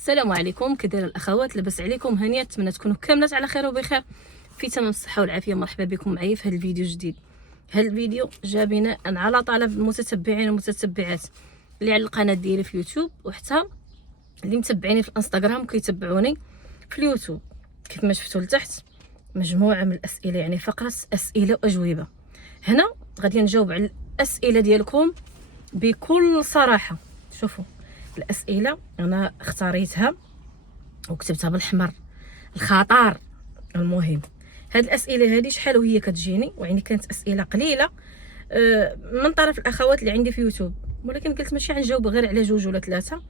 السلام عليكم، كداير الاخوات؟ لاباس عليكم؟ هانيه، نتمنى تكونوا كاملات على خير وبخير في تمام الصحه والعافيه. مرحبا بكم معايا في هذا الفيديو الجديد. هذا الفيديو جا بناء على طلب المتتبعين والمتتبعات اللي على القناه ديالي في يوتيوب، وحتى اللي متبعيني في الانستغرام كيتبعوني في اليوتيوب. كيف ما شفتوا لتحت مجموعه من الاسئله، يعني فقره اسئله واجوبه. هنا غادي نجاوب على الاسئله ديالكم بكل صراحه. شوفوا الاسئله انا اختاريتها وكتبتها بالحمر، الخطر المهم. هاد الاسئله هذه شحال وهي كتجيني، ويعني كانت اسئله قليله من طرف الاخوات اللي عندي في يوتيوب، ولكن قلت ماشي غنجاوب غير على جوج ولا ثلاثه.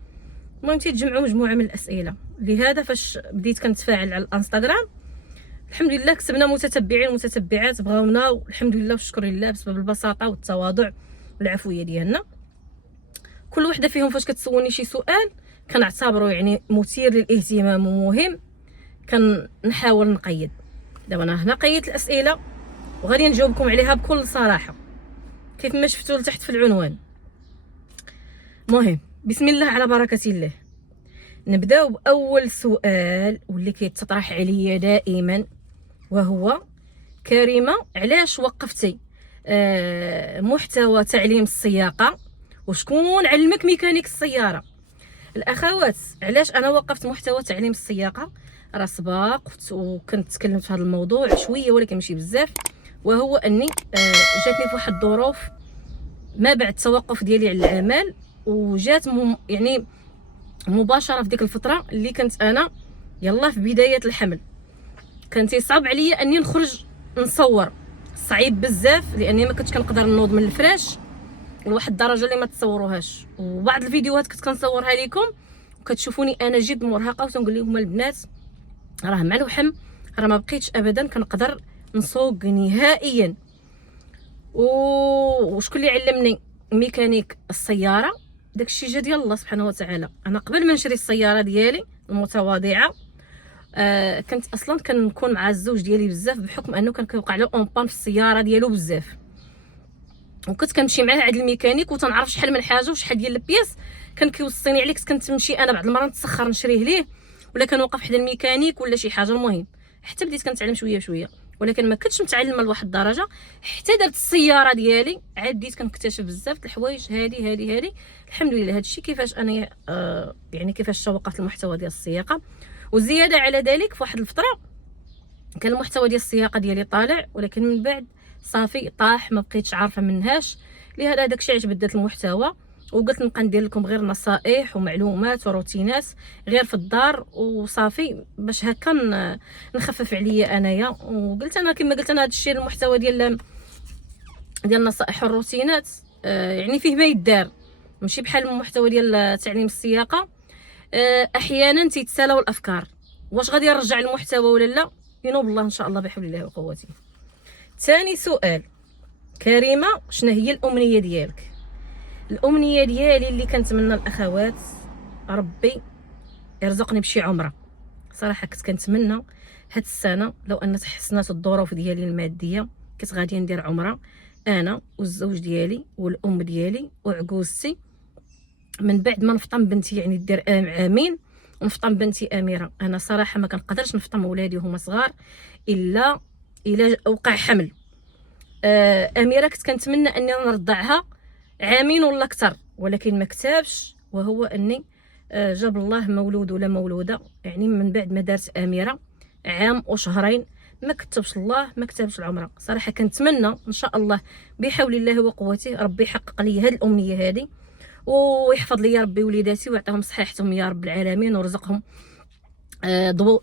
المهم تيتجمعوا مجموعه من الاسئله. لهذا فاش بديت كنتفاعل على الانستغرام الحمد لله كسبنا متتبعين ومتتبعات بغاونا، والحمد لله والشكر لله بسبب البساطه والتواضع والعفويه ديالنا. كل وحده فيهم فاش كتسولني شي سؤال كنعتبره يعني مثير للاهتمام ومهم، كنحاول نقيد. دابا انا هنا قيدت الاسئله وغادي نجاوبكم عليها بكل صراحه كيف ما شفتوا لتحت في العنوان. مهم، بسم الله على بركه الله. نبداو باول سؤال واللي كيتطرح عليا دائما، وهو: كريمه، علاش وقفتي محتوى تعليم السياقه، وشكون علمك ميكانيك السياره؟ الاخوات، علاش انا وقفت محتوى تعليم السياقه؟ راه سباق وكنت تكلمت في هذا الموضوع شويه ولكن ماشي بزاف. وهو اني جاتني في واحد الظروف ما بعد التوقف ديالي على العمل، وجات يعني مباشره في ديك الفتره اللي كنت انا يلا في بدايه الحمل. كان تيصعب عليا اني نخرج نصور، صعيب بزاف لاني ما كنتش كنقدر نوض من الفراش لواحد الدرجه اللي ما تصوروهاش. وبعض الفيديوهات كنت كنصورها لكم وكتشوفوني انا جد مرهقه، وتنقول لهم البنات راه مع الوحم راه ما بقيتش ابدا كنقدر نسوق نهائيا. وشكون اللي علمني ميكانيك السياره؟ داكشي جا ديال الله سبحانه وتعالى. انا قبل ما نشري السياره ديالي المتواضعه كنت اصلا كنكون مع الزوج ديالي بزاف، بحكم انه كان كيوقع له اون بان في السياره ديالو بزاف، وكنت كنمشي معاه عند الميكانيك وتنعرف شحال من حاجه وشحال ديال البياس كان كيوصيني عليه. كنت كنمشي انا بعض المرات نتسخر نشريه ليه، ولا كنوقف حدا الميكانيك ولا شي حاجه. المهم حتى بديت كنتعلم شويه بشويه، ولكن ما كنتش متعلمه لواحد الدرجه. حتى درت السياره ديالي عاد بديت كنكتشف بزاف د الحوايج هذه الحمد لله. هذا الشيء كيفاش انا يعني كيفاش توقفت المحتوى ديال السياقه. وزياده على ذلك في واحد الفتره كان المحتوى ديال السياقه ديالي طالع، ولكن من بعد صافي طاح، ما بقيتش عارفه منهاش. لهذا داكشي علاش بدلت المحتوى، وقلت نبقى ندير لكم غير نصائح ومعلومات وروتينات غير في الدار وصافي، باش هكا نخفف عليا انايا. وقلت انا كما قلت انا هذا الشيء المحتوى ديال النصائح والروتينات يعني فيه ما يدار، ماشي بحال المحتوى ديال تعليم السياقه. احيانا تيتسالاو الافكار، واش غادي نرجع المحتوى ولا لا؟ ينوب الله ان شاء الله بحول الله وقوته. ثاني سؤال: كريمه، شنو هي الامنيه ديالك؟ الامنيه ديالي اللي كنتمنى الاخوات ربي يرزقني بشي عمره. صراحه كنت كنتمنى هاد السنه لو ان تحسنات الظروف ديالي الماديه كنت غادي ندير عمره انا والزوج ديالي والام ديالي وعجوزتي، من بعد ما نفطم بنتي، يعني دير عامين ونفطم بنتي اميره. انا صراحه ما كنقدرش نفطم ولادي وهما صغار الا وقع حمل. اميره كنت كنتمنى اني نرضعها عامين ولا اكثر، ولكن ما كتابش، وهو اني جاب الله مولود ولا مولوده. يعني من بعد ما دارت اميره عام وشهرين ما كتبش الله، ما كتبش العمره. صراحه كنتمنى ان شاء الله بحول الله وقوته ربي يحقق لي هذه الامنيه هذه، ويحفظ لي ربي وليداتي ويعطيهم صحتهم يا رب العالمين، ورزقهم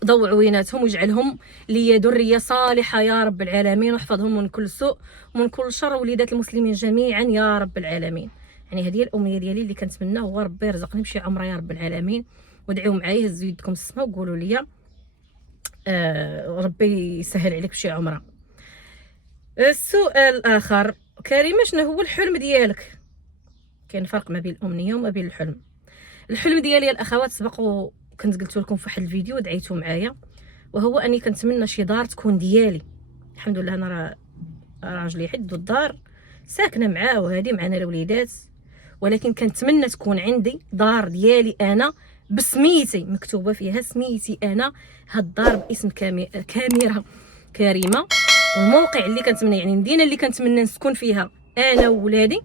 ضوء عويناتهم ويجعلهم لي ذريه صالحه يا رب العالمين، واحفظهم من كل سوء ومن كل شر، وليدات المسلمين جميعا يا رب العالمين. يعني هذه هي الامنيه ديالي اللي كنتمنى، هو ربي يرزقني بشي عمره يا رب العالمين. ودعيو معايا، هزوا يدكم السماء وقولوا لي ربي يسهل عليك بشي عمره. السؤال الاخر: كريمه، شنو هو الحلم ديالك؟ كاين فرق ما بين الامنيه وما بين الحلم. الحلم ديالي الاخوات سبق كنت قلت لكم في واحد الفيديو دعيتوا معايا، وهو اني كنتمنى شي دار تكون ديالي. الحمد لله انا راجلي حد الدار ساكنه معاه وهذه معنا الوليدات، ولكن كنتمنى تكون عندي دار ديالي انا بسميتي، مكتوبه فيها سميتي انا، هاد الدار باسم كاميرا كريمه، والموقع اللي كنتمنى يعني المدينه اللي كنتمنى نسكن فيها انا وولادي،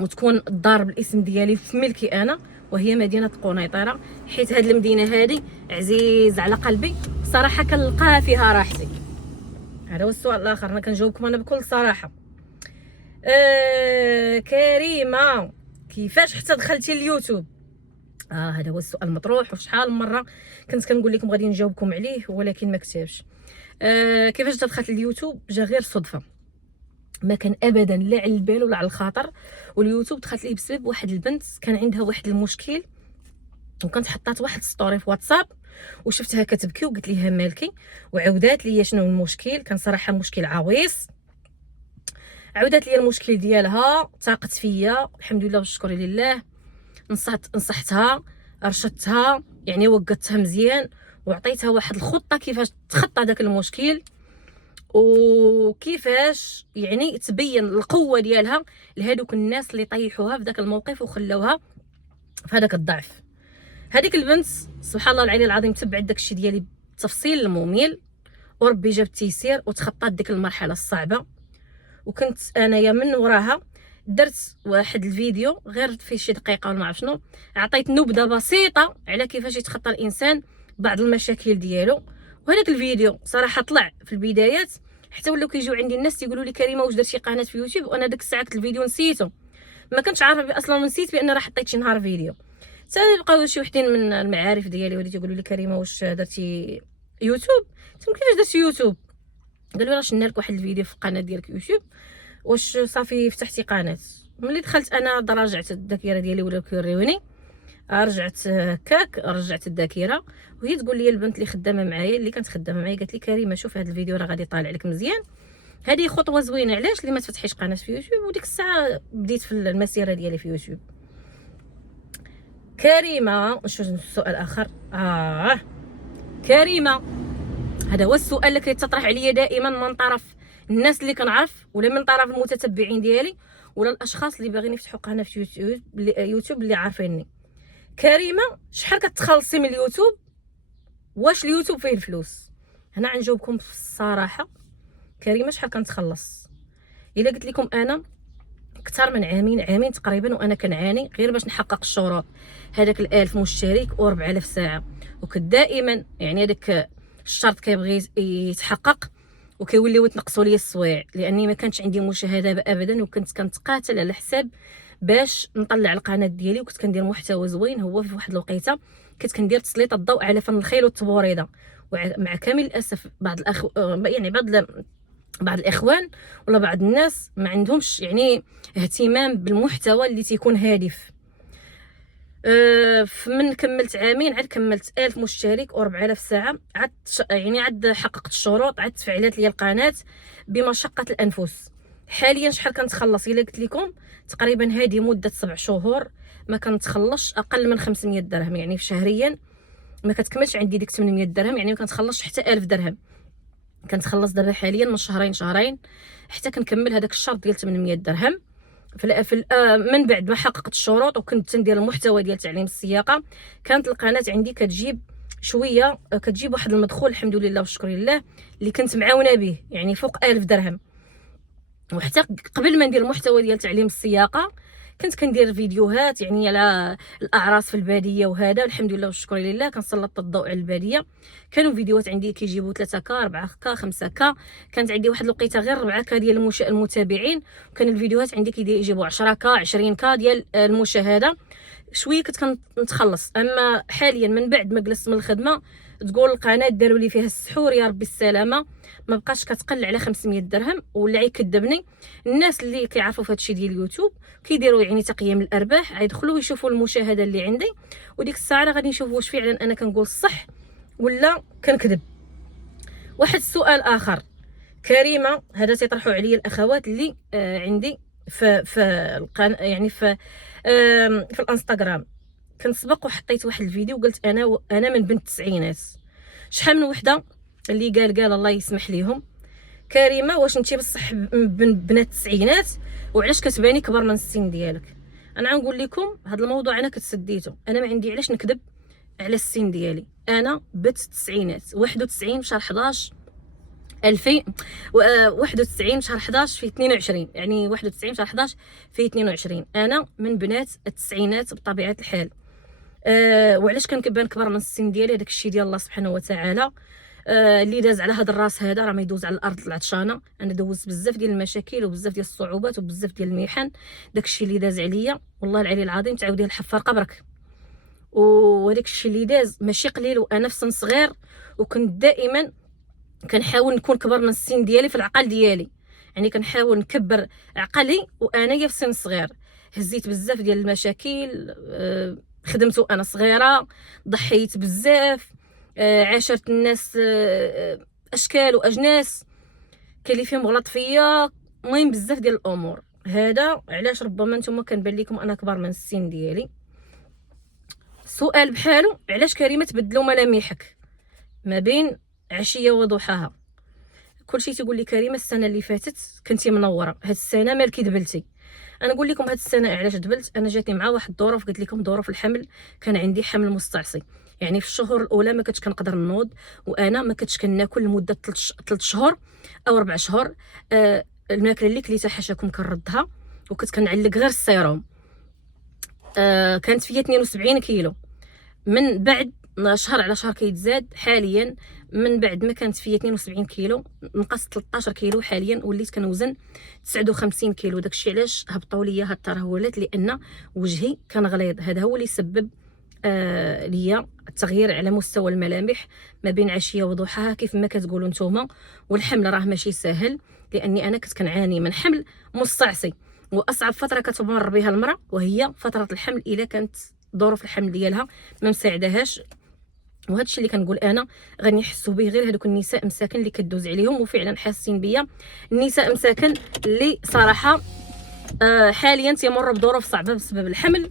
وتكون الدار بالاسم ديالي في ملكي انا، وهي مدينه قنيطره، حيت هاد المدينه هذه عزيز على قلبي صراحه، كنلقاها فيها راحتي. هذا هو السؤال الاخر، انا كنجاوبكم انا بكل صراحه. كريمه كيفاش حتى دخلتي اليوتيوب؟ هذا هو السؤال المطروح، وشحال من مره كنت كنقول لكم غادي نجاوبكم عليه ولكن ما كتبش. كيفاش دخلت اليوتيوب؟ جا غير صدفه، ما كان ابدا لا على البال ولا على الخاطر. واليوتيوب دخلت ليه بسبب واحد البنت كان عندها واحد المشكل، وكانت حطات واحد ستوري في واتساب وشفتها كتبكي وقلت ليها مالكي، وعاودات لي شنو المشكل. كان صراحه مشكل عويص، عاودات لي المشكل ديالها، تاقت فيا الحمد لله والشكر لله، نصحتها، ارشدتها، يعني وقتها مزيان، وعطيتها واحد الخطه كيفاش تخطى داك المشكل، وكيفاش يعني تبين القوه ديالها لهذوك الناس اللي طيحوها في داك الموقف وخلوها في هذاك الضعف. هذيك البنت سبحان الله العلي العظيم تبعت داكشي ديالي بالتفصيل المميل، وربي جاب التيسير وتخطات ديك المرحله الصعبه. وكنت انايا من وراها درت واحد الفيديو غير في شي دقيقه ولا ما عرف شنو، عطيت نبذه بسيطه على كيفاش يتخطى الانسان بعض المشاكل ديالو. وهذاك الفيديو صراحه طلع في البدايات، حتى ولاو كيجيو عندي الناس تيقولوا لي كريمه واش درتي قناه في يوتيوب، وانا ديك الساعه الفيديو نسيته، ما كنتش عارفه اصلا، نسيت بان راه حطيت شي نهار فيديو. حتى بقاو شي وحدين من المعارف ديالي وليت يقولوا لي كريمه واش درتي يوتيوب؟ قلت لهم كيفاش درتي يوتيوب؟ قالوا لي راه شفنا لك واحد الفيديو في القناه ديالك يوتيوب، واش صافي فتحتي قناه؟ ملي دخلت انا راجعت الذاكره ديالي ولاو كيوريوني، رجعت هكاك، رجعت الذاكره، وهي تقول لي البنت اللي خدامه معايا، اللي كانت خدامه معايا، قالت لي كريمه شوف هذا الفيديو راه غادي طالع لك مزيان، هذه خطوه زوينه، علاش اللي ما تفتحيش قناه في يوتيوب؟ وديك الساعه بديت في المسيره ديالي في يوتيوب. كريمه نشوف السؤال الاخر. كريمه، هذا هو السؤال اللي كيتطرح عليا دائما من طرف الناس اللي كنعرف، ولا من طرف المتتبعين ديالي، ولا الاشخاص اللي باغيين يفتحوا قناه في يوتيوب اللي عارفيني. كريمه شحال كتخلصي من اليوتيوب؟ واش اليوتيوب فيه الفلوس؟ هنا غنجاوبكم بصراحه. كريمه شحال كنتخلص؟ الا قلت لكم انا اكثر من عامين تقريبا وانا كنعاني غير باش نحقق الشروط، هذاك 1000 مشترك و4000 ساعه، وكنت دائما يعني هذاك الشرط كيبغي يتحقق وكيوليو يتنقصوا لي السوايع، لاني ما كانش عندي مشاهده ابدا، وكنت كنتقاتل على حساب باش نطلع القناه ديالي، وكنت كندير محتوى زوين. هو في واحد الوقيته كنت كندير تسليط الضوء على فن الخيل والتبوريضه، ومع كامل الاسف بعض يعني بعض الاخوان ولا بعض الناس ما عندهمش يعني اهتمام بالمحتوى اللي تيكون هادف. من كملت عامين عاد كملت 1000 مشترك و4000 ساعه، عاد حققت الشروط، عاد تفعلت لي القناه بمشقه الانفس. حاليا شحال كنتخلص؟ الا قلت لكم تقريبا هذه مده 7 شهور ما كنتخلصش اقل من 500 درهم، يعني في شهريا ما كتكملش عندي ديك 800 درهم، يعني ما كنتخلصش حتى 1000 درهم. كنتخلص دابا حاليا من شهرين حتى كنكمل هذاك الشرط ديال 800 درهم. من بعد ما حققت الشروط وكنت ندير المحتوى ديال تعليم السياقه، كانت القناه عندي كتجيب شويه، كتجيب واحد المدخول الحمد لله والشكر لله اللي كنت معاونه به، يعني فوق 1000 درهم. وحتى قبل ما ندير المحتوى ديال تعليم السياقه كنت كندير فيديوهات يعني على الاعراس في الباديه، وهذا الحمد لله والشكر لله كنسلط الضوء على الباديه. كانوا فيديوهات عندي كيجيبوا 3K 4K 5K، كانت عندي واحد الوقيته غير 4K ديال المتابعين، وكان الفيديوهات عندي يجيبوا 10K 20K ديال المشاهده. شويه كنت كنتخلص. اما حاليا من بعد ما جلست من الخدمه تقول القناه داروا لي فيها السحور يا ربي السلامه، ما بقاش كتقل على 500 درهم. ولا يكذبني الناس اللي كيعرفوا في هادشي ديال اليوتيوب كيديروا يعني تقييم الارباح، يدخلوا يشوفوا المشاهده اللي عندي، وديك الساعه غادي نشوفوا واش فعلا انا كنقول الصح ولا كنكذب. واحد السؤال اخر كريمه، هذا تيطرحوا عليا الاخوات اللي عندي في يعني في الانستغرام. كنت سبق وحطيت واحد الفيديو وقلت انا من بنت التسعينات. شحال من وحده اللي قال الله يسمح ليهم كريمه واش انتي بصح بنات التسعينات وعلاش كتباني كبر من السن ديالك؟ انا غنقول لكم هذا الموضوع انا كتسديته، انا ما عندي علاش نكذب على السن ديالي. انا بت التسعينات، 91 شهر 11 2000 91 شهر 11 في 22، يعني 91 شهر 11 في 22. انا من بنات التسعينات بطبيعه الحال. وعلاش كنبان كبر من السن ديالي؟ داك الشيء ديال الله سبحانه وتعالى. اللي داز على هذا الراس هذا راه ما يدوز على الارض العطشانه. انا دوزت بزاف ديال المشاكل وبزاف ديال الصعوبات وبزاف ديال المحن. داك الشيء اللي داز عليا والله العلي العظيم تعاودي الحفار قبرك. وداك الشيء اللي داز ماشي قليل، وانا في سن صغير، وكنت دائما كنحاول نكون كبر من السن ديالي في العقل ديالي، يعني كنحاول نكبر عقلي وانايا في سن صغير. هزيت بزاف ديال المشاكل، خدمت وانا صغيره، ضحيت بزاف، عاشرت الناس اشكال واجناس، كاين اللي فيهم غلط فيا، المهم بزاف ديال الامور. هذا علاش ربما نتوما كنبان لكم انا كبر من السن ديالي. سؤال بحالو، علاش كريمه تبدلوا ملامحك ما بين عشيه وضحاها؟ كلشي تيقول لي كريمه السنه اللي فاتت كنتي منوره، هاد السنه مالكي دبلتي. انا نقول لكم هاد السنه علاش دبلت. انا جاتني مع واحد الظروف، قلت لكم ظروف الحمل. كان عندي حمل مستعصي، يعني في الشهور الاولى ما كنتش كنقدر نوض، وانا ما كنتش كناكل لمده 3 شهور او 4 شهور. الماكله اللي كليتها حاشاكم كنردها، وكنت كنعلق غير السيروم. كانت فيا 72 كيلو. من بعد شهر على شهر كيتزاد. حاليا من بعد ما كانت فيا 72 كيلو نقصت 13 كيلو، حاليا وليت كنوزن 59 كيلو. داكشي علاش هبطوا ليا هاد الترهلات، لان وجهي كان غليظ. هذا هو اللي سبب ليا التغيير على مستوى الملامح ما بين عشيه وضحاها كيف ما كتقولوا نتوما. والحمل راه ماشي سهل، لاني انا كنت كنعاني من حمل مستعصي، واصعب فتره كتمر بها المراه وهي فتره الحمل، الا كانت ظروف الحمل ديالها ما مساعدهاش. وهذا الشيء اللي كنقول انا غادي يحسوا به غير هذوك النساء مساكن اللي كدوز عليهم، وفعلا حاسين بيا. النساء مساكن اللي صراحه حاليا تيمروا بظروف صعبه بسبب الحمل،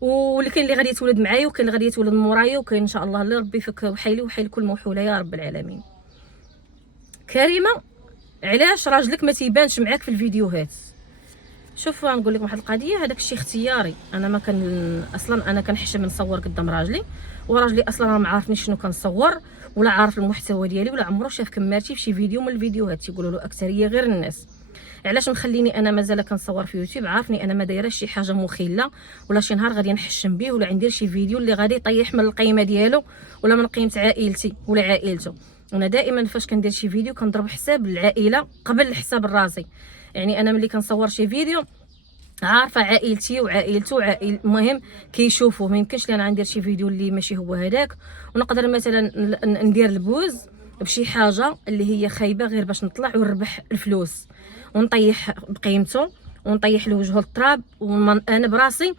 واللي كاين اللي غادي يتولد معايا، وكاين اللي غادي يتولد مورايا، وكاين ان شاء الله اللي ربي يفك وحيلي وحيل كل موحوله يا رب العالمين. كريمه علاش راجلك ما تيبانش معاك في الفيديوهات؟ شوفوا غنقول لكم واحد القضيه، هذاك الشيء اختياري. انا ما كان اصلا انا كنحشم نصور قدام راجلي، وراجلي اصلا راه ما عارفنيش شنو كنصور ولا عارف المحتوى ديالي، ولا عمره شاف كمارتي في شي فيديو من الفيديوهات. تيقولوا له اكثريه غير الناس. علاش مخليني انا مازال كنصور في يوتيوب؟ عارفني انا ما دايره شي حاجه مخله، ولا شي نهار غادي نحشم به، ولا ندير شي فيديو اللي غادي يطيح من القيمه ديالو ولا من قيمه عائلتي ولا عائلته. انا دائما فاش كندير شي فيديو كنضرب حساب العائله قبل حساب الراسي. يعني انا ملي كنصور شي فيديو عارفه عائلتي وعائلته المهم كيشوفوا. ما يمكنش لي انا ندير شي فيديو اللي ماشي هو هذاك، ونقدر مثلا ندير البوز بشي حاجه اللي هي خايبه غير باش نطلع ونربح الفلوس، ونطيح بقيمته، ونطيح لوجهه التراب، وانا براسي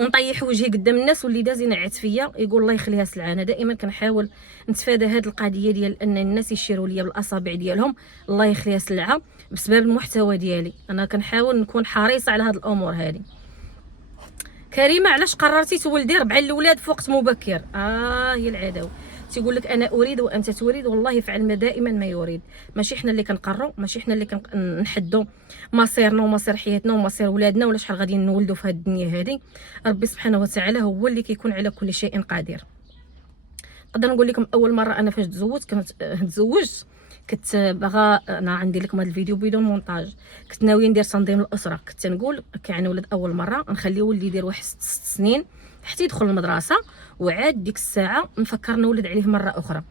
ونطيح وجهي قدام الناس، واللي داز ينعت فيا يقول الله يخليها سلعه. انا دائما كنحاول نتفادى هذه القضيه ديال ان الناس يشيروا ليا بالاصابع ديالهم الله يخليها سلعه بسبب المحتوى ديالي. انا كنحاول نكون حريصه على هذه الامور هذه. كريمه علاش قررتي تولدي 4 الاولاد في وقت مبكر؟ هي العداوه. تيقول لك انا اريد وانت تريد، والله يفعل ما دائما ما يريد. ماشي حنا اللي كنقرروا، ماشي حنا اللي كنحدوا مصيرنا ومصير حياتنا ومصير ولادنا ولا شحال غادي نولدوا في هذه الدنيا هذه. ربي سبحانه وتعالى هو اللي كيكون على كل شيء قدير. نقدر نقول لكم اول مره انا فاش تزوجت كنت باغا انا غندير لكم هذا الفيديو بدون مونتاج. كنت ناويه ندير تنظيم الاسره. كنت نقول كاين ولد اول مره نخليه ولدي يدير واحد 6 سنين حتى يدخل المدرسه، وعاد ديك الساعه نفكر نولد عليه مره اخرى.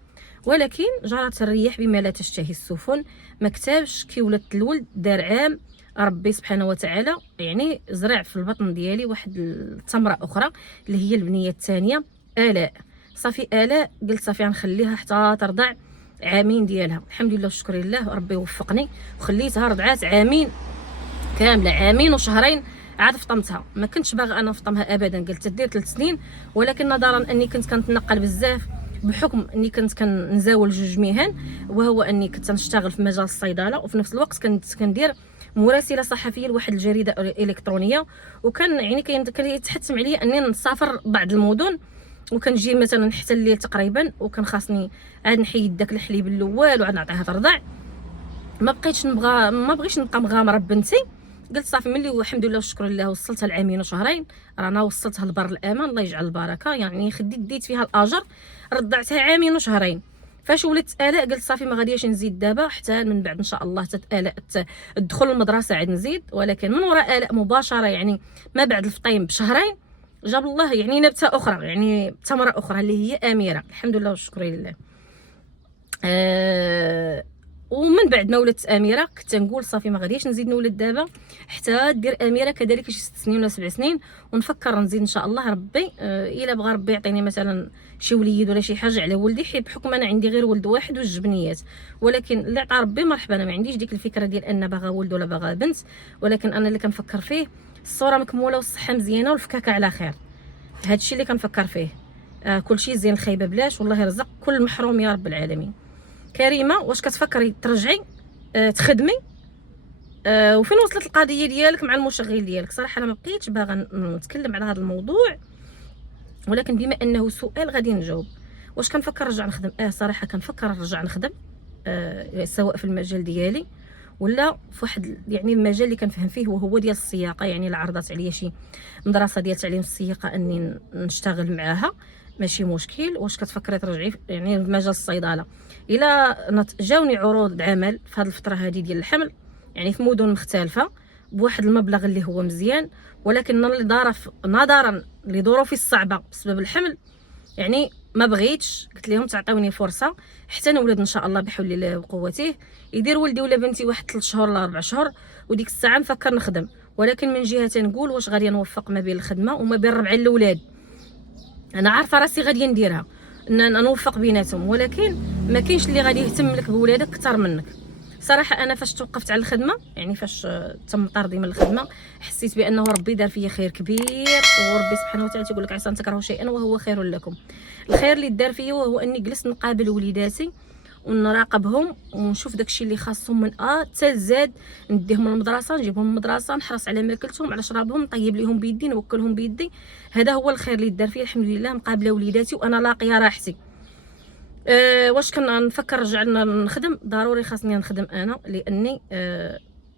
ولكن جرت الرياح بما لا تشتهي السفن. ما كتبش كي ولدت الولد دار عام ربي سبحانه وتعالى يعني زرع في البطن ديالي واحد التمره اخرى اللي هي البنيه الثانيه الاء. صافي الاء قلت صافي غنخليها حتى ترضع عامين ديالها. الحمد لله والشكر لله ربي وفقني وخليتها رضعات عامين كامله، عامين وشهرين عاد فطمتها. ما كنتش باغا انا نفطمها ابدا، قلت تدير 3 سنين، ولكن نظرا اني كنت كنتنقل بزاف بحكم اني كنت كنزاول 2 مهن، وهو اني كنت نشتغل في مجال الصيدله، وفي نفس الوقت كنت كندير مراسله صحفيه لواحد الجريده الكترونيه، وكان يعني كيتحتم عليا اني نسافر بعض المدن، وكنجي مثلا حتى الليل تقريبا، وكان خاصني عاد نحيد داك الحليب الاول وعاد نعطيها ترضع. ما بغيتش نبقى مغامره بنتي، قلت صافي ملي الحمد لله والشكر لله وصلتها لعامين وشهرين، رانا وصلتها لبر الامان الله يجعل البركه، يعني خديت ديت فيها الاجر، رضعتها عامين وشهرين. فاش ولات الاء قلت صافي ما غاديش نزيد دابا حتى من بعد ان شاء الله الاء تدخل المدرسه عاد نزيد. ولكن من وراء الاء مباشره يعني ما بعد الفطيم بشهرين جاب الله يعني نبته اخرى، يعني ثمره اخرى اللي هي اميره، الحمد لله والشكر لله. ومن بعد ما ولات اميره كنت نقول صافي ما غاديش نزيد نولد دابا حتى دير اميره كذلك شي 6 سنين ولا 7 سنين، ونفكر نزيد ان شاء الله ربي الا بغى ربي يعطيني مثلا شي وليد ولا شي حاجه على ولدي، حيت بحكم انا عندي غير ولد واحد وجوج بنيات. ولكن اللي عطى ربي مرحبا، انا ما عنديش ديك الفكره ديال ان باغا ولد ولا باغا بنت. ولكن انا اللي كنفكر فيه الصوره مكموله والصحه مزيانه والفكاكه على خير، هادشي اللي كنفكر فيه. كلشي زين الخايبه بلاش، والله يرزق كل محروم يا رب العالمين. كريمه واش كتفكري ترجعي تخدمي؟ وفين وصلت القضيه ديالك مع المشغل ديالك؟ صراحه انا ما بقيتش باغا نتكلم على هذا الموضوع، ولكن بما انه سؤال غادي نجاوب. واش كنفكر نرجع نخدم؟ صراحه كنفكر نرجع نخدم، سواء في المجال ديالي ولا في واحد يعني المجال اللي كنفهم فيه وهو ديال السياقه. يعني الا عرضت عليا شي مدرسه ديال تعليم السياقه اني نشتغل معاها ماشي مشكل. واش كتفكري ترجعي يعني في مجال الصيدله؟ الا جاوني عروض عمل في هذه الفتره هذه ديال الحمل، يعني في مدن مختلفه بواحد المبلغ اللي هو مزيان، ولكن نظرا لظروفي الصعبه بسبب الحمل يعني ما بغيتش. قلت لهم تعطيوني فرصه حتى نولد ان شاء الله بحول الله وقوته، يدير ولدي ولا بنتي واحد 3 شهور ولا 4 شهور، وديك الساعه نفكر نخدم. ولكن من جهه نقول واش غادي نوفق ما بين الخدمه وما بين ربع الاولاد؟ انا عارفه راسي غادي نديرها نوفق بيناتهم، ولكن ما كاينش اللي غادي يهتم لك بولادك اكثر منك. صراحه انا فاش توقفت على الخدمه، يعني فاش تم طردي من الخدمه، حسيت بانه ربي دار فيا خير كبير. وربي سبحانه وتعالى تيقول لك عسى ان تكرهوا شيئا وهو خير لكم. الخير اللي دار فيا وهو اني جلست نقابل وليداتي ونراقبهم ونشوف داكشي اللي خاصهم من حتى لزاد، نديهم للمدرسه، نجيبهم من المدرسه، نحرص على ماكلتهم على شرابهم، نطيب ليهم بيدي، نوكلهم بيدي. هذا هو الخير اللي دار فيا الحمد لله، مقابله وليداتي وانا لاقيه راحتي. واش كنفكر نرجع نخدم؟ ضروري خاصني نخدم انا، لاني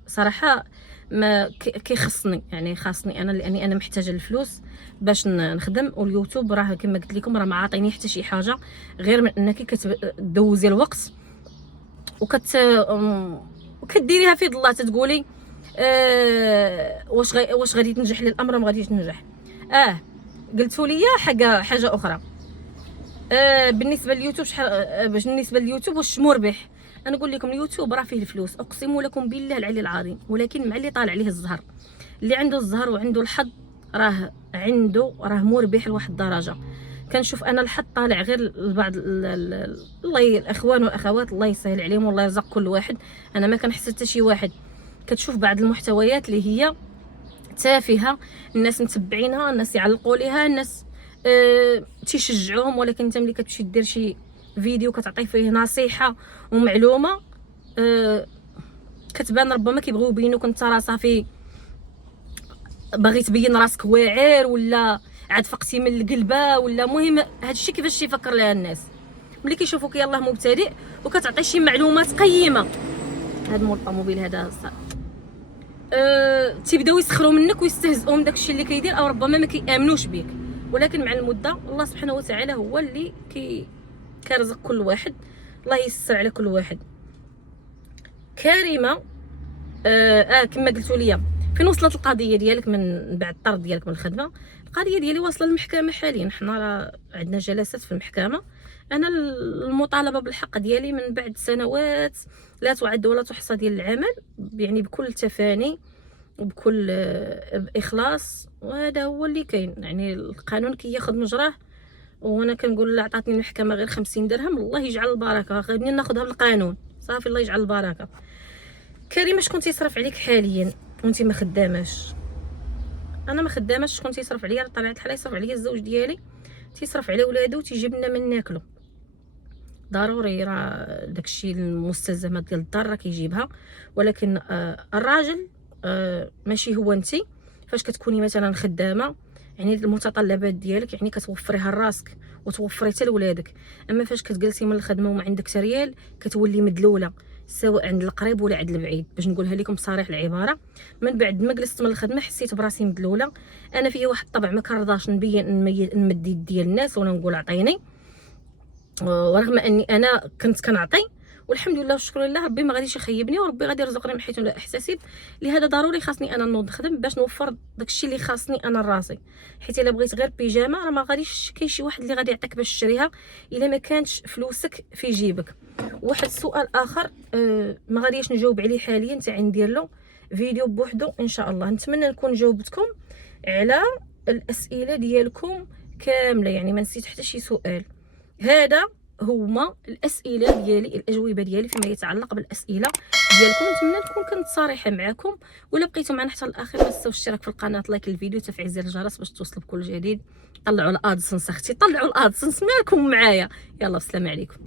صراحه ما كيخصني، يعني خاصني انا لاني انا محتاجه الفلوس باش نخدم. واليوتيوب راه كما قلت لكم راه ما عاطيني حتى شي حاجه غير من انك كتدوزي الوقت وكديريها في الله، تتقولي واش غادي تنجح لي الامر ما غاديش تنجح. قلتوا لي حاجه اخرى بالنسبه لليوتيوب، بالنسبه لليوتيوب واش مربح؟ انا نقول لكم اليوتيوب راه فيه الفلوس، اقسم لكم بالله العلي العظيم، ولكن مع اللي طالع عليه الزهر، اللي عنده الزهر وعنده الحظ راه مربح لواحد الدرجه. كنشوف انا الحظ طالع غير لبعض الله الاخوان والاخوات الله يسهل عليهم والله يرزق كل واحد. انا ما كنحسد حتى شي واحد. كتشوف بعض المحتويات اللي هي تافهه، الناس متبعينها، الناس يعلقوا ليها، الناس تيشجعوهم، ولكن انت ملي كتمشي دير شي فيديو كتعطي فيه نصيحه ومعلومه كتبان ربما كيبغيو يبينوك انت راه صافي باغي تبين راسك واعر ولا عاد فقتي من القلبه ولا. مهم هادشي كيفاش تيفكر لها الناس ملي كيشوفوك يلاه مبتدئ وكتعطي شي معلومات قيمه. هاد مول الطوموبيل هذا تيبداو يسخروا منك ويستهزئوا من داكشي اللي كيدير، او ربما ما كيامنوش بك. ولكن مع المده الله سبحانه وتعالى هو اللي كيرزق كل واحد، الله ييسر على كل واحد. كريمه كما قلتوا لي فين وصلت القضيه ديالك من بعد الطرد ديالك من الخدمه؟ القضيه ديالي واصله للمحكمه حاليا، حنا راه عندنا جلسات في المحكمه. انا المطالبه بالحق ديالي من بعد سنوات لا تعد ولا تحصى ديال العمل، يعني بكل تفاني وبكل اخلاص، وهذا هو اللي كاين. يعني القانون كياخذ مجراه، وانا كنقول لا عطاتني المحكمه غير 50 درهم الله يجعل البركه، غادي ناخذها بالقانون صافي الله يجعل البركه. كريمه شكون تيصرف عليك حاليا وانت ما خداماش؟ انا ما خداماش، شكون تيصرف عليا؟ طبيعه الحال يصرف عليا الزوج ديالي، تيصرف على ولادو وتيجيب لنا من ناكلو. ضروري راه داكشي المستلزمات ديال الدار راه كيجيبها، ولكن الراجل ماشي هو. انت فاش كتكوني مثلا خدامه يعني المتطلبات ديالك يعني كتوفريها لراسك وتوفري حتى لولادك. اما فاش كتجلسي من الخدمه وما عندك ريال كتولي مدلوله. سواء عند القريب ولا عند البعيد، باش نقولها لكم بصريح العباره. من بعد ما جلست من الخدمه حسيت براسي مدلوله. انا فيا واحد الطبع ما كنرضاش نبين نمد يد ديال الناس ولا نقول عطيني، ورغم اني انا كنت كنعطي والحمد لله والشكر لله، ربي ما غاديش يخيبني وربي غادي يرزقني من حيث لا احتسب. لهذا ضروري خاصني انا نوض نخدم باش نوفر داكشي اللي خاصني انا لراسي، حيت الا بغيت غير بيجامه راه ما غاديش كاين شي واحد اللي غادي يعطيك باش تشريها الا ما كانتش فلوسك في جيبك. واحد السؤال اخر ما غاديش نجاوب عليه حاليا، تاع ندير له فيديو بوحدو ان شاء الله. نتمنى نكون جاوبتكم على الاسئله ديالكم كامله، يعني ما نسيت حتى شي سؤال. هذا هما الاسئله ديالي، الاجوبه ديالي فيما يتعلق بالاسئله ديالكم. نتمنى نكون كنت صريحه معكم. ولا بقيتوا معنا حتى الاخير ما تنساوش الاشتراك في القناه، لايك الفيديو، تفعيل زر الجرس باش توصلوا بكل جديد. طلعوا الادسنس اختي، طلعوا الادسنس مالكم معايا. يلا بالسلامه عليكم.